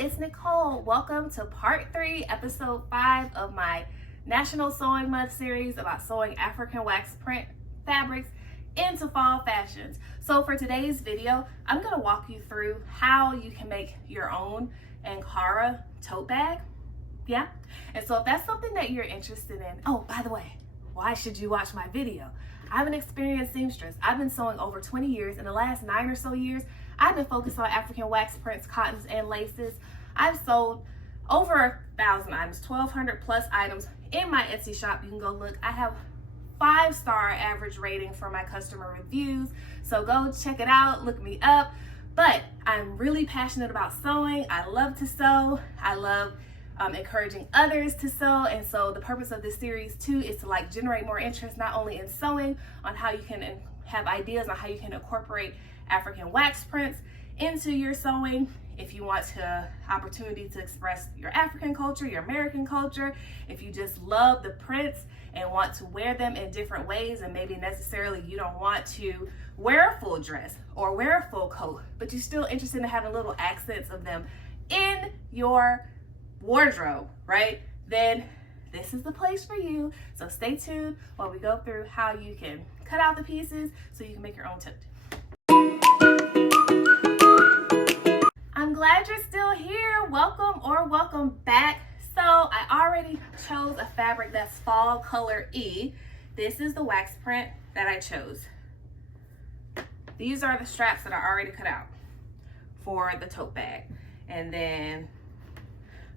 it's Nicole. Welcome to part 3, episode 5 of my National Sewing Month series about sewing African Waxprint Fabrics into fall fashions. So for today's video, I'm going to walk you through how you can make your own Ankara tote bag. Yeah. And so if that's something that you're interested in, oh, by the way, why should you watch my video? I'm an experienced seamstress. I've been sewing over 20 years. In the last 9 or so years, I've been focused on African wax prints, cottons, and laces. I've sold over 1,000 items, 1,200 plus items in my Etsy shop. You can go look. I have 5-star average rating for my customer reviews. So go check it out, look me up. But I'm really passionate about sewing. I love to sew. I love encouraging others to sew, and so the purpose of this series too is to generate more interest not only in sewing, on how you can have ideas on how you can incorporate African wax prints into your sewing. If you want opportunity to express your African culture, your American culture, if you just love the prints and want to wear them in different ways, and maybe necessarily you don't want to wear a full dress or wear a full coat, but you're still interested in having little accents of them in your wardrobe, right? Then this is the place for you. So stay tuned while we go through how you can cut out the pieces so you can make your own tote. I'm glad you're still here. Welcome or welcome back. So I already chose a fabric that's fall color E. This is the wax print that I chose. These are the straps that I already cut out for the tote bag. And then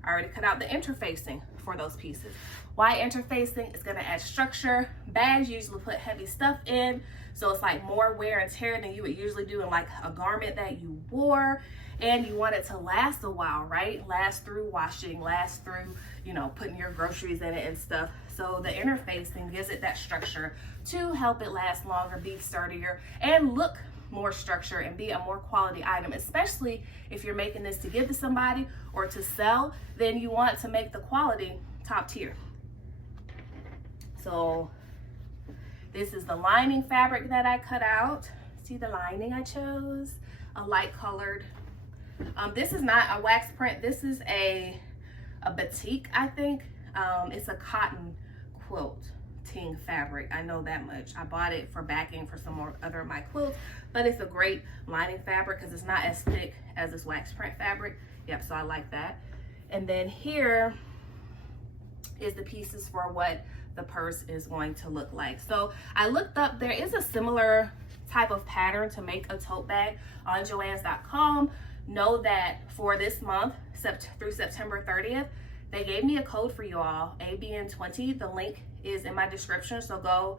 I already cut out the interfacing for those pieces. Why interfacing? It's gonna add structure. Bags usually put heavy stuff in, so it's like more wear and tear than you would usually do in like a garment that you wore, and you want it to last a while, right? Last through washing, last through, putting your groceries in it and stuff. So the interfacing gives it that structure to help it last longer, be sturdier, and look more structure and be a more quality item, especially if you're making this to give to somebody or to sell. Then you want to make the quality top tier. So this is the lining fabric that I cut out. See the lining I chose, a light colored. This is not a wax print. This is a batik, I think. It's a cotton quilt fabric. I know that much. I bought it for backing for some more other of my quilts, but it's a great lining fabric because it's not as thick as this wax print fabric. Yep, so I like that. And then here is the pieces for what the purse is going to look like. So I looked up, there is a similar type of pattern to make a tote bag on joanns.com. Know that for this month, through September 30th, they gave me a code for you all, ABN20. The link is in my description, so go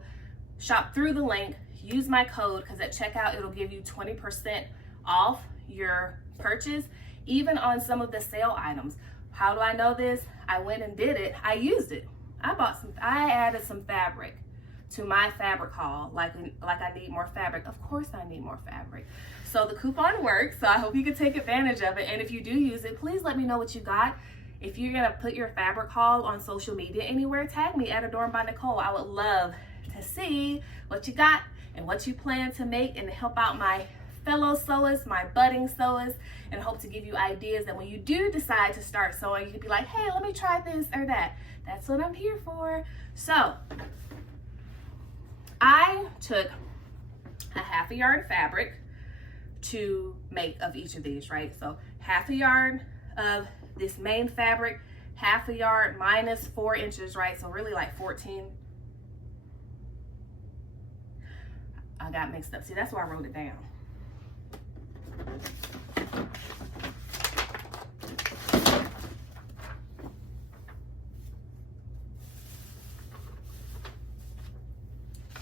shop through the link, use my code, because at checkout it'll give you 20% off your purchase, even on some of the sale items. How do I know this? I went and did it. I used it. I added some fabric to my fabric haul, like I need more fabric. Of course I need more fabric. So the coupon works, so I hope you can take advantage of it. And if you do use it, please let me know what you got. If you're gonna put your fabric haul on social media anywhere, tag me at Adorned by Nicole. I would love to see what you got and what you plan to make, and to help out my fellow sewers, my budding sewers, and hope to give you ideas that when you do decide to start sewing, you can be like, hey, let me try this or that. That's what I'm here for. So I took a half a yard of fabric to make of each of these, right? So half a yard of this main fabric, half a yard minus 4 inches, right? So really like 14. I got mixed up. See, that's why I wrote it down.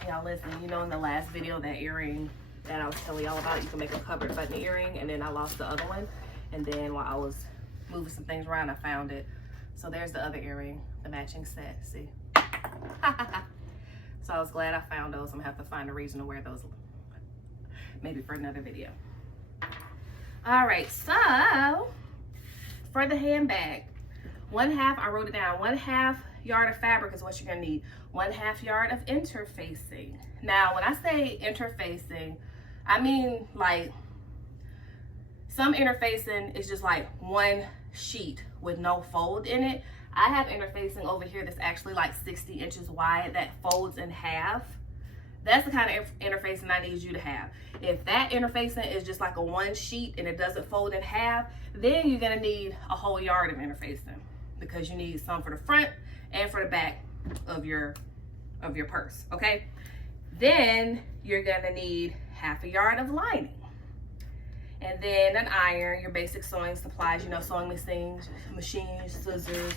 Y'all listen, in the last video, that earring that I was telling y'all about, you can make a covered button earring, and then I lost the other one. And then while I was moving some things around, I found it. So there's the other earring, the matching set, see? So I was glad I found those. I'm gonna have to find a reason to wear those maybe for another video. All right, so for the handbag, 1/2, I wrote it down, 1/2 yard of fabric is what you're gonna need. 1/2 yard of interfacing. Now, when I say interfacing, I mean like Some interfacing is just like one sheet with no fold in it. I have interfacing over here that's actually like 60 inches wide that folds in half. That's the kind of interfacing I need you to have. If that interfacing is just like a one sheet and it doesn't fold in half, then you're gonna need a whole yard of interfacing, because you need some for the front and for the back of your purse, okay? Then you're gonna need half a yard of lining. And then an iron, your basic sewing supplies, you know, sewing machines, scissors,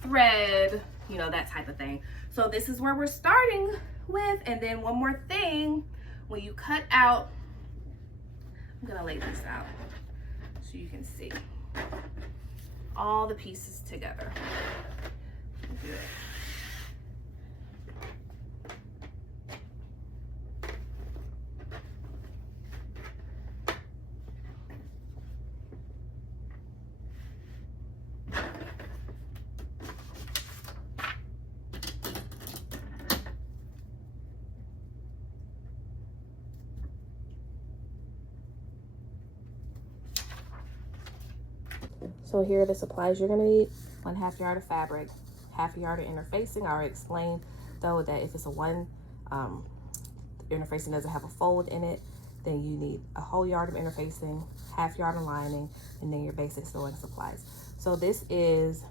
thread, you know, that type of thing. So this is where we're starting with. And then one more thing, when you cut out, I'm gonna lay this out so you can see all the pieces together. Good. So here are the supplies you're gonna need. 1/2 yard of fabric, 1/2 yard of interfacing. I already explained though that if it's a one, interfacing doesn't have a fold in it, then you need a whole yard of interfacing, 1/2 yard of lining, and then your basic sewing supplies. So this is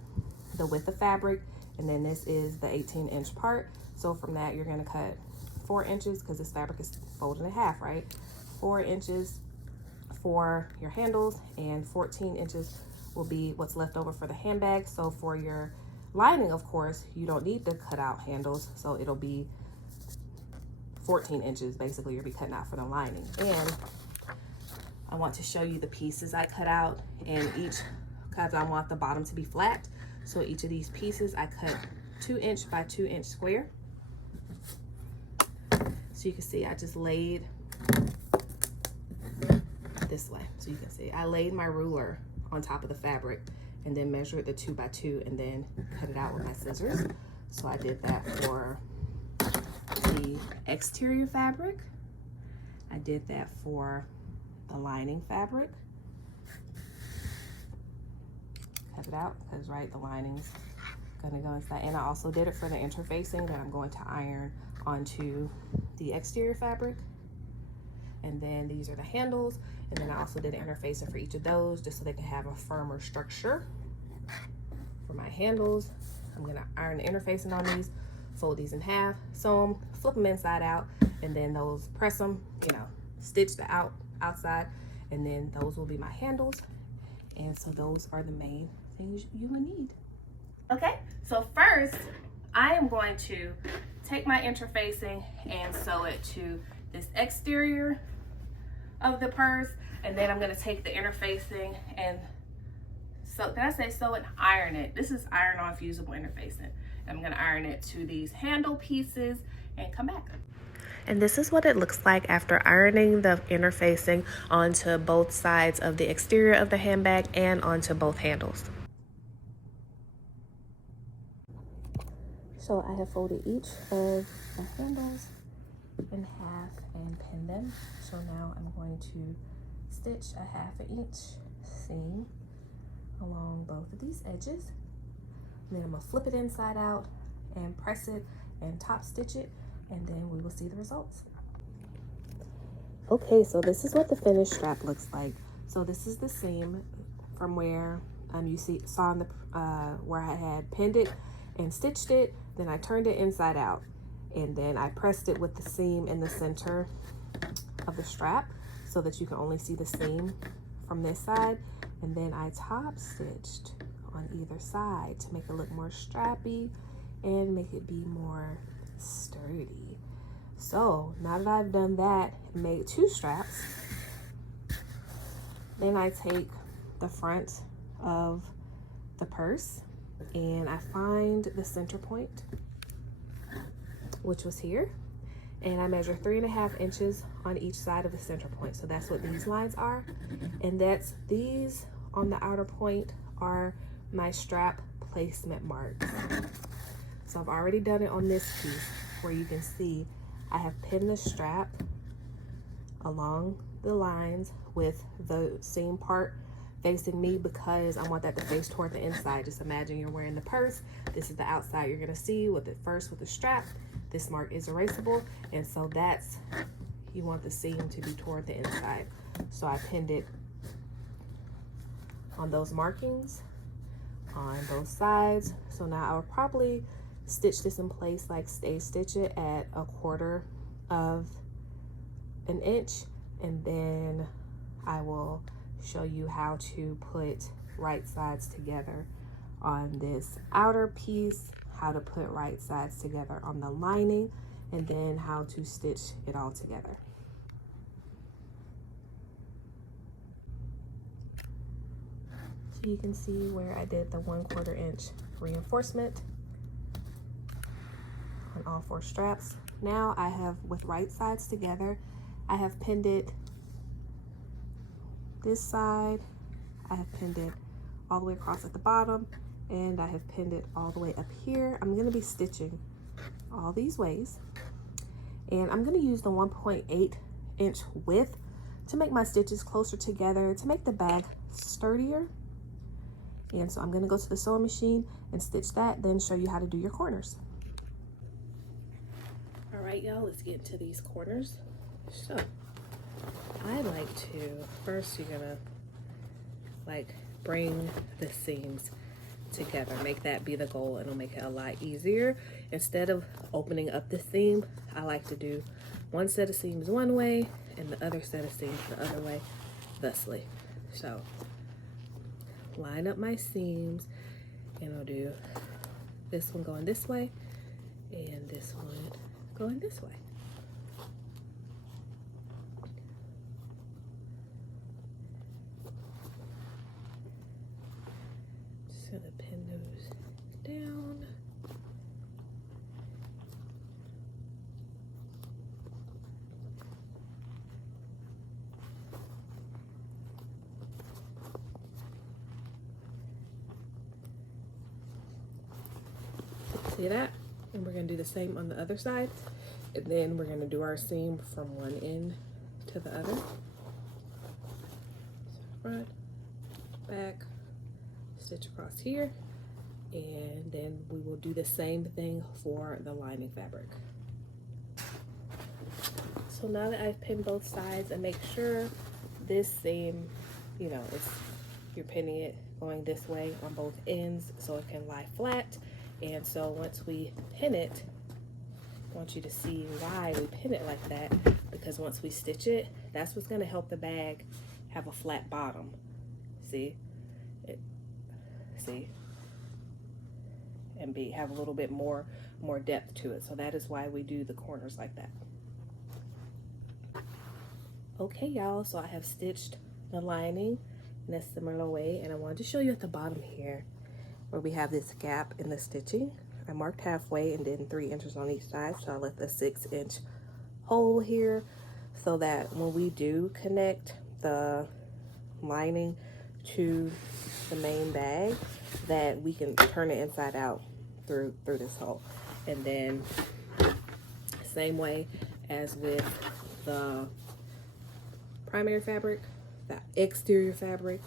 the width of fabric, and then this is the 18-inch part. So from that, you're gonna cut 4 inches, because this fabric is folded in half, right? 4 inches for your handles, and 14 inches will be what's left over for the handbag. So for your lining, of course, you don't need to cut out handles, so it'll be 14 inches basically you'll be cutting out for the lining. And I want to show you the pieces I cut out, and each, because I want the bottom to be flat, so each of these pieces I cut 2-inch by 2-inch square. So you can see I just laid this way, so you can see I laid my ruler on top of the fabric and then measured the 2 by 2 and then cut it out with my scissors. So I did that for the exterior fabric. I did that for the lining fabric. Cut it out because, right, the lining's gonna go inside. And I also did it for the interfacing that I'm going to iron onto the exterior fabric. And then these are the handles. And then I also did an interfacing for each of those just so they can have a firmer structure. For my handles, I'm gonna iron the interfacing on these, fold these in half, sew them, flip them inside out, and then those, press them, you know, stitch the outside, and then those will be my handles. And so those are the main things you will need. Okay, so first I am going to take my interfacing and sew it to this exterior of the purse, and then I'm going to take the interfacing and sew it, iron it. This is iron on fusible interfacing. I'm going to iron it to these handle pieces and come back. And this is what it looks like after ironing the interfacing onto both sides of the exterior of the handbag and onto both handles. So I have folded each of the handles in half and pinned them. So now I'm going to stitch a 1/2 inch seam along both of these edges. And then I'm gonna flip it inside out and press it and top stitch it, and then we will see the results. Okay, so this is what the finished strap looks like. So this is the seam from where you saw in the where I had pinned it and stitched it. Then I turned it inside out, and then I pressed it with the seam in the center of the strap so that you can only see the seam from this side. And then I top stitched on either side to make it look more strappy and make it be more sturdy. So now that I've done that and made 2 straps, then I take the front of the purse and I find the center point, which was here, and I measure 3.5 inches on each side of the center point. So that's what these lines are, and that's these on the outer point are my strap placement marks. So I've already done it on this piece where you can see I have pinned the strap along the lines with the seam part facing me because I want that to face toward the inside. Just imagine you're wearing the purse. This is the outside you're gonna see with it first with the strap. This mark is erasable, and so that's, you want the seam to be toward the inside. So I pinned it on those markings on both sides. So now I'll probably stitch this in place, like stitch it at 1/4 of an inch, and then I will show you how to put right sides together on this outer piece, how to put right sides together on the lining, and then how to stitch it all together. So you can see where I did the 1/4 inch reinforcement on all 4 straps. Now I have, with right sides together, I have pinned it this side, I have pinned it all the way across at the bottom, and I have pinned it all the way up here. I'm going to be stitching all these ways, and I'm going to use the 1.8 inch width to make my stitches closer together, to make the bag sturdier. And so I'm going to go to the sewing machine and stitch that, then show you how to do your corners. All right, y'all, let's get into these corners. So I like to, first you're gonna like bring the seams together, make that be the goal, and it'll make it a lot easier. Instead of opening up the seam, I like to do one set of seams one way and the other set of seams the other way, thusly. So line up my seams, and I'll do this one going this way and this one going this way. Just gonna pin those down. See that? And we're gonna do the same on the other side, and then we're gonna do our seam from one end to the other. So front, back, stitch across here, and then we will do the same thing for the lining fabric. So now that I've pinned both sides, and make sure this seam, you know, you're pinning it going this way on both ends so it can lie flat. And so once we pin it, I want you to see why we pin it like that, because once we stitch it, that's what's going to help the bag have a flat bottom. See? See? And have a little bit more depth to it. So that is why we do the corners like that. Okay, y'all, so I have stitched the lining in a similar way, and I wanted to show you at the bottom here where we have this gap in the stitching. I marked halfway and then 3 inches on each side, so I left a 6-inch hole here so that when we do connect the lining to the main bag, that we can turn it inside out through this hole. And then same way as with the primary fabric, the exterior fabric,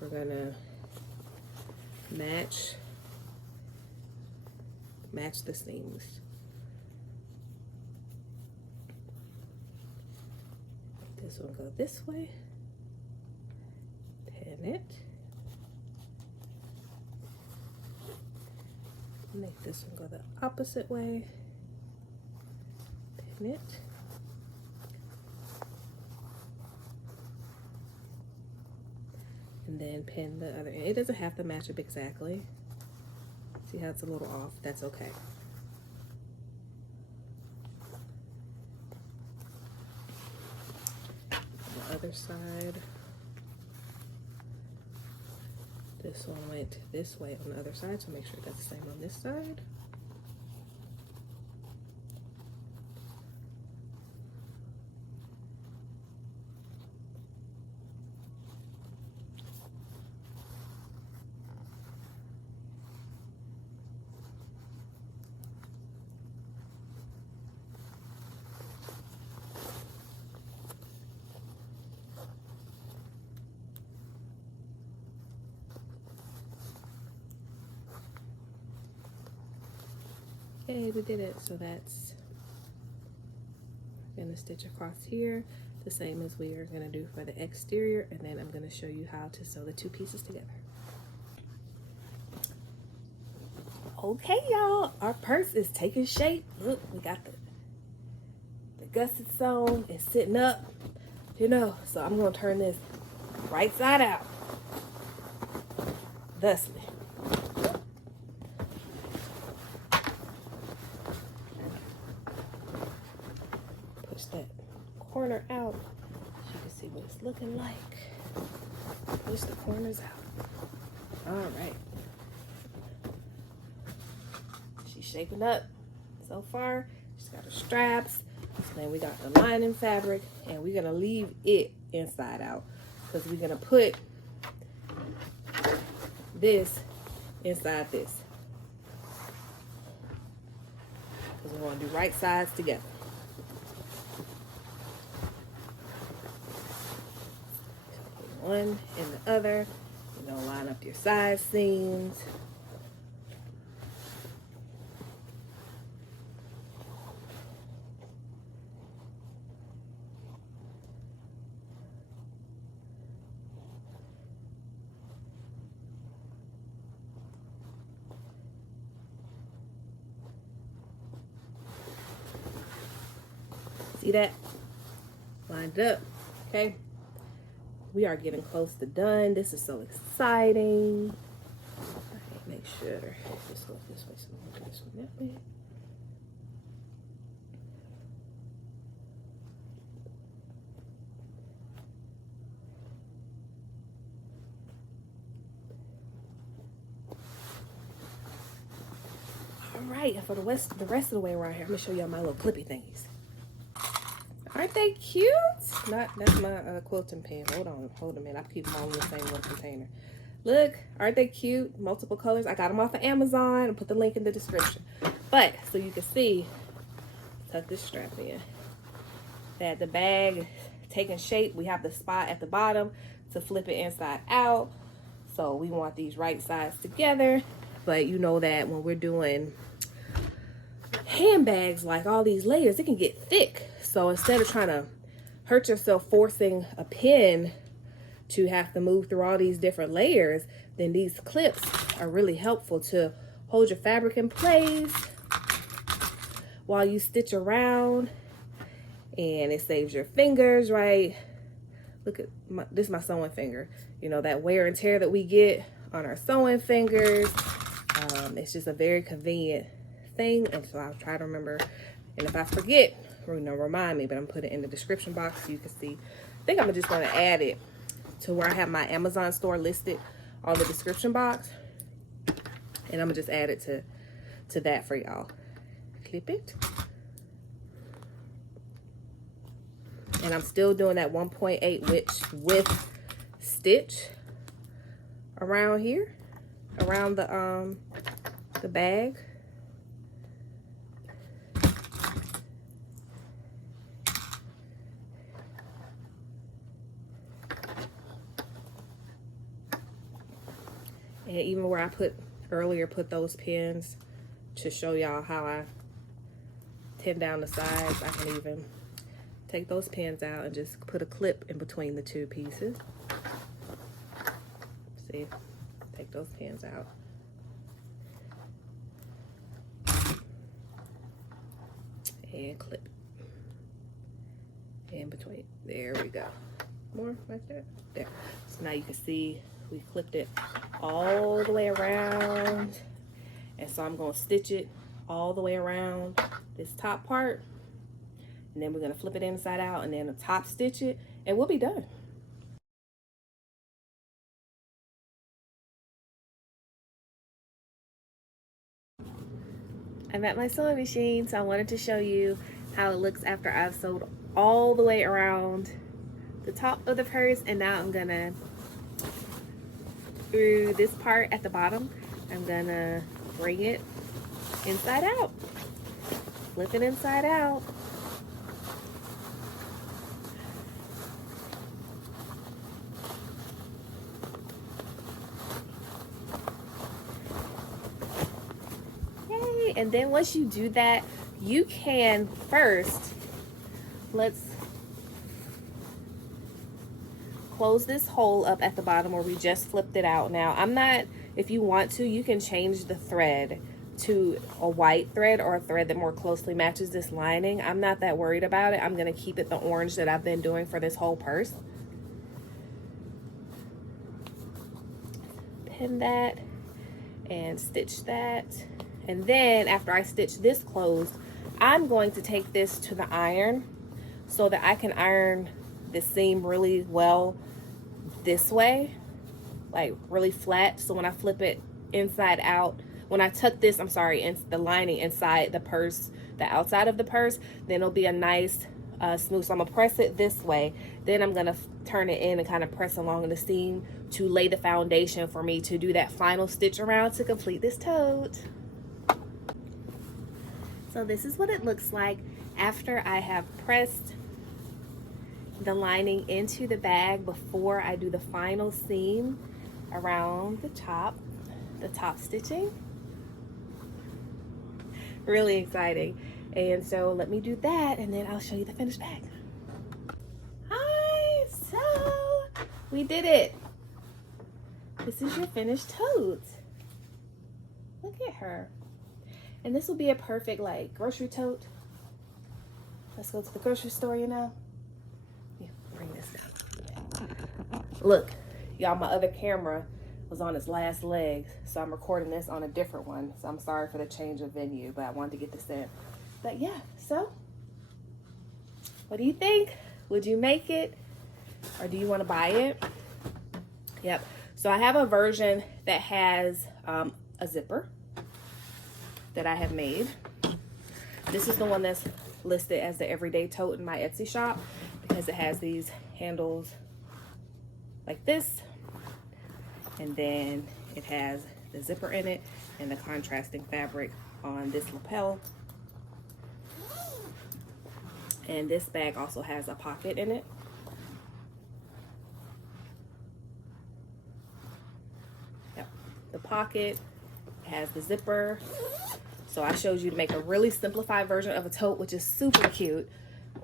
we're gonna match the seams. This one go this way, pin it, make this one go the opposite way, pin it, and then pin the other end. It doesn't have to match up exactly. See how it's a little off? That's okay. On the other side, this one went this way on the other side, so make sure that's the same on this side. Okay, we did it. So that's gonna stitch across here the same as we are gonna do for the exterior, and then I'm gonna show you how to sew the two pieces together. Okay, y'all, our purse is taking shape. Look, we got the gusset sewn. It's sitting up, you know, so I'm gonna turn this right side out, thusly. Push that corner out so you can see what it's looking like. Push the corners out. All right. She's shaping up so far. She's got her straps. So then we got the lining fabric, and we're gonna leave it inside out because we're gonna put this inside this. Because we want to do right sides together. One and the other. You know, line up your side seams. See that? Lined up. Okay. We are getting close to done. This is so exciting. Okay, make sure this goes this way, so we'll do this one that way. All right, and for the rest of the way around here, I'm gonna show y'all my little clippy thingies. Aren't they cute? That's my quilting pen. Hold a minute. I keep them all in the same little container. Look, aren't they cute? Multiple colors. I got them off of Amazon. I'll put the link in the description. But so you can see, tuck this strap in, that the bag taking shape. We have the spot at the bottom to flip it inside out. So we want these right sides together. But you know that when we're doing handbags, like all these layers, it can get thick. So instead of trying to hurt yourself forcing a pin to have to move through all these different layers, then these clips are really helpful to hold your fabric in place while you stitch around, and it saves your fingers, right? Look at this is my sewing finger. You know, that wear and tear that we get on our sewing fingers. It's just a very convenient thing, and so I'll try to remember, and if I forget, remind me, but I'm putting it in the description box so you can see. I think I'm just going to add it to where I have my Amazon store listed on the description box, and I'm gonna just add it to that for y'all. Clip it, and I'm still doing that 1.8 width stitch around here, around the bag. And even where I put those pins to show y'all how I pin down the sides, I can even take those pins out and just put a clip in between the two pieces. See, take those pins out. And clip in between. There we go. More right there. There. So now you can see we clipped it all the way around, and so I'm going to stitch it all the way around this top part, and then we're going to flip it inside out and then the top stitch it, and we'll be done. I'm at my sewing machine, so I wanted to show you how it looks after I've sewed all the way around the top of the purse, and now I'm gonna, through this part at the bottom, I'm gonna bring it inside out, flip it inside out. Yay, And then once you do that, you can first, let's close this hole up at the bottom where we just flipped it out. Now, if you want to, you can change the thread to a white thread or a thread that more closely matches this lining. I'm not that worried about it. I'm going to keep it the orange that I've been doing for this whole purse. Pin that and stitch that. And then after I stitch this closed, I'm going to take this to the iron so that I can iron the seam really well this way, like really flat. So when I flip it inside out, when I tuck this, the lining inside the purse, the outside of the purse, then it'll be a nice smooth. So I'm gonna press it this way. Then I'm gonna turn it in and kind of press along the seam to lay the foundation for me to do that final stitch around to complete this tote. So this is what it looks like after I have pressed the lining into the bag before I do the final seam around the top stitching. Really exciting. And so let me do that and then I'll show you the finished bag. Hi, so we did it. This is your finished tote. Look at her. And this will be a perfect like grocery tote. Let's go to the grocery store, you know. Yeah, bring this down. Yeah. Look, y'all, my other camera was on its last legs, so I'm recording this on a different one. So I'm sorry for the change of venue, but I wanted to get this in. But yeah, so what do you think? Would you make it or do you want to buy it? Yep. So I have a version that has a zipper that I have made. This is the one that's listed as the everyday tote in my Etsy shop because it has these handles like this, and then it has the zipper in it and the contrasting fabric on this lapel. And this bag also has a pocket in it. Yep. The pocket has the zipper. So I showed you to make a really simplified version of a tote, which is super cute.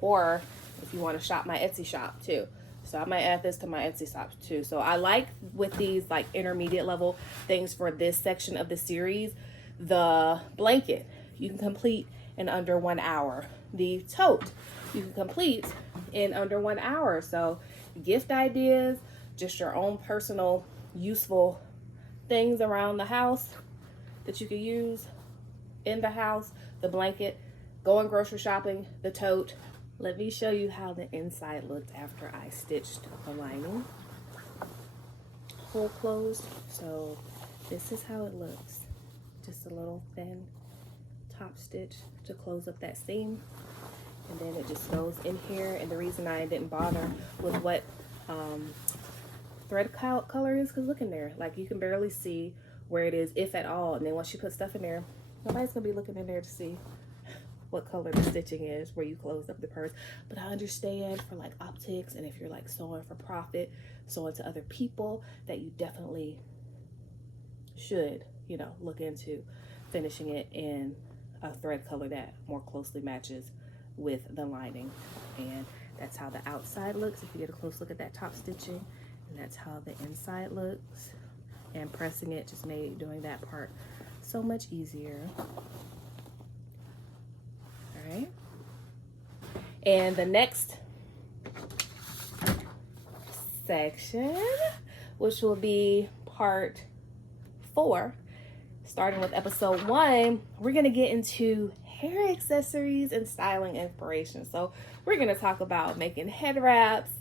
Or if you want to shop my Etsy shop too. So I might add this to my Etsy shop too. So I like with these like intermediate level things for this section of the series, the blanket you can complete in under 1 hour. The tote you can complete in under 1 hour. So gift ideas, just your own personal useful things around the house that you can use in the house, the blanket, going grocery shopping, the tote. Let me show you how the inside looked after I stitched the lining. Hole closed. So this is how it looks. Just a little thin top stitch to close up that seam. And then it just goes in here. And the reason I didn't bother with what thread color is, because look in there. Like you can barely see where it is, if at all. And then once you put stuff in there, nobody's gonna be looking in there to see what color the stitching is where you close up the purse. But I understand for like optics, and if you're like sewing for profit, sewing to other people, that you definitely should, you know, look into finishing it in a thread color that more closely matches with the lining. And that's how the outside looks if you get a close look at that top stitching, and that's how the inside looks. And pressing it just made doing that part so much easier. All right. And the next section, which will be part 4, starting with episode 1, we're gonna get into hair accessories and styling inspiration. So we're gonna talk about making head wraps,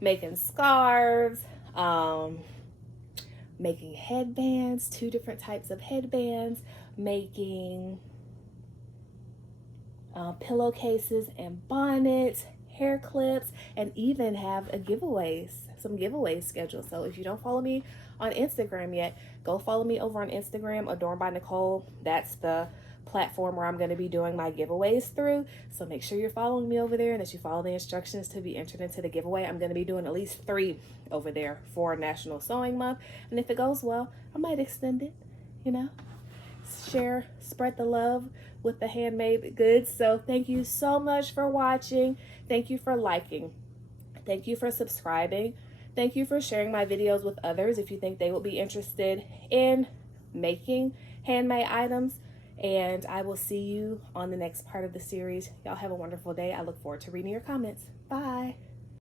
making scarves, making headbands, 2 different types of headbands, making pillowcases and bonnets, hair clips, and even have some giveaways scheduled. So if you don't follow me on Instagram yet, go follow me over on Instagram, Adorned by Nicole. That's the platform where I'm going to be doing my giveaways through. So make sure you're following me over there and that you follow the instructions to be entered into the giveaway. I'm going to be doing at least 3 over there for National Sewing Month. And if it goes well, I might extend it, you know. share, spread the love with the handmade goods. So thank you so much for watching. Thank you for liking. Thank you for subscribing. Thank you for sharing my videos with others if you think they will be interested in making handmade items. And I will see you on the next part of the series. Y'all have a wonderful day. I look forward to reading your comments. Bye.